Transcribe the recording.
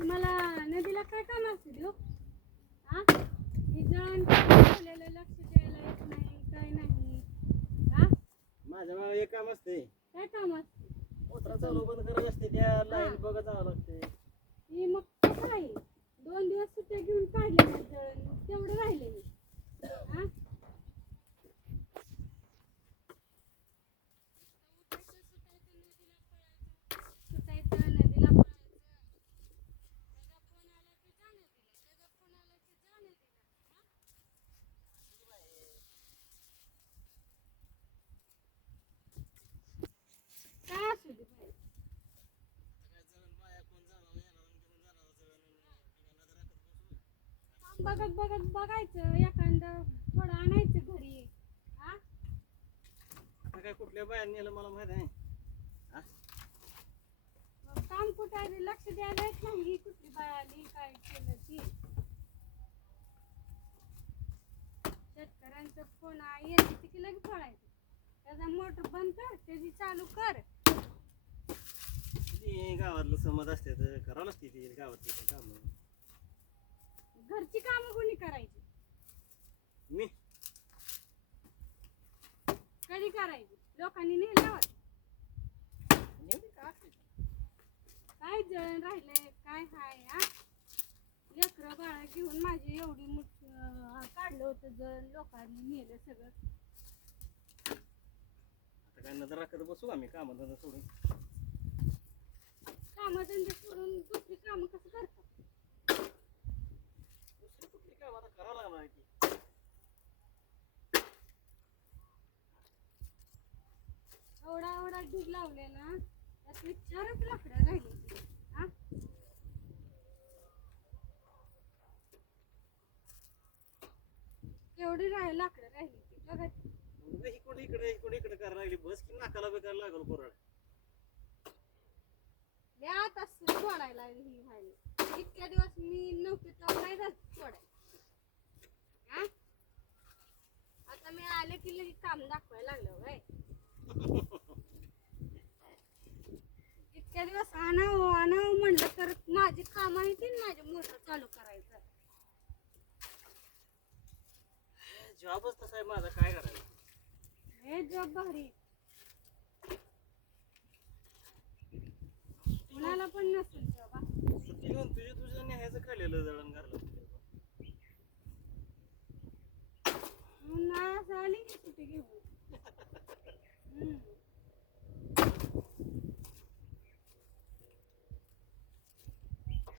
तुम्हाला नदीला काय काम असते देऊ? हा, ही जळण ठेवलेलं लक्ष द्यायला येत नाही, काय नाही. हा, माझ्या मागे एक काम असते, काय काम असते? मोटर चालू बंद करायची असते, त्या लाईन बघत जावं लागते. ही मग कसं आहे, 2 दिवस सुट्ट्या घेऊन काढले ना जळण, तेवढं राहिले मी. हा, सुटायचं नदीला पळायचं. त्याचा फोन आला की जा नदीला, त्याचा फोन आला की जा नदीला. काय असू दे बाई. बघत बघत बघायचं, एखादं थोडं आणायचं घरी. हा, आता काय कुठल्या बाहेर नेलं मला माहित आहे. मग काम कुठं आहे, लक्ष द्यायला येत नाही. ही कुठली बाय आली, काय केलं ती. शेतकऱ्यांचा फोन येते की लगेच पळायचं. त्याचा मोटर बंद कर, त्याची चालू कर. किती गावातलं समज असते तर करावं लागते ती गावातली पण कामं. घरची कामं कोणी करायची? मी कधी करायची? लोकांनी नेल्यावर. काय जळण राहिले, काय हाय. हा, लेकरं बाळा घेऊन माझी एवढी काढलं होतं जळण, लोकांनी नेलं सगळं. आता काय नजर राखत बसू आम्ही कामधंदा सोडून. कामधंदे सोडून दुसरी कामं कसं करतात? दुसरी कुठली काम आता करावं लागणार की. एवढा एवढा ढीग लावलेला, त्यातली 4च लाकडं राहिली. हा, केवढी लाकडं राहिली ती बघा. इकडे इकडे इकडे इकडे करायला लागली बस की नाकाला बेकायला लागल कोरड. आता सोडायला ही व्हायली. इतक्या दिवस मी नव्हते तेव्हा नाही जात सोडायला. हा, आता मी आले की लगेच काम दाखवायला लागलं व्हय. इतक्या दिवस आणावं म्हणलं तर माझी काम आहे ती, माझी मोटर चालू करायचं. जॉबच तसा आहे माझा, काय करायचं. हे जॉब भारी, कुणाला पण नसेल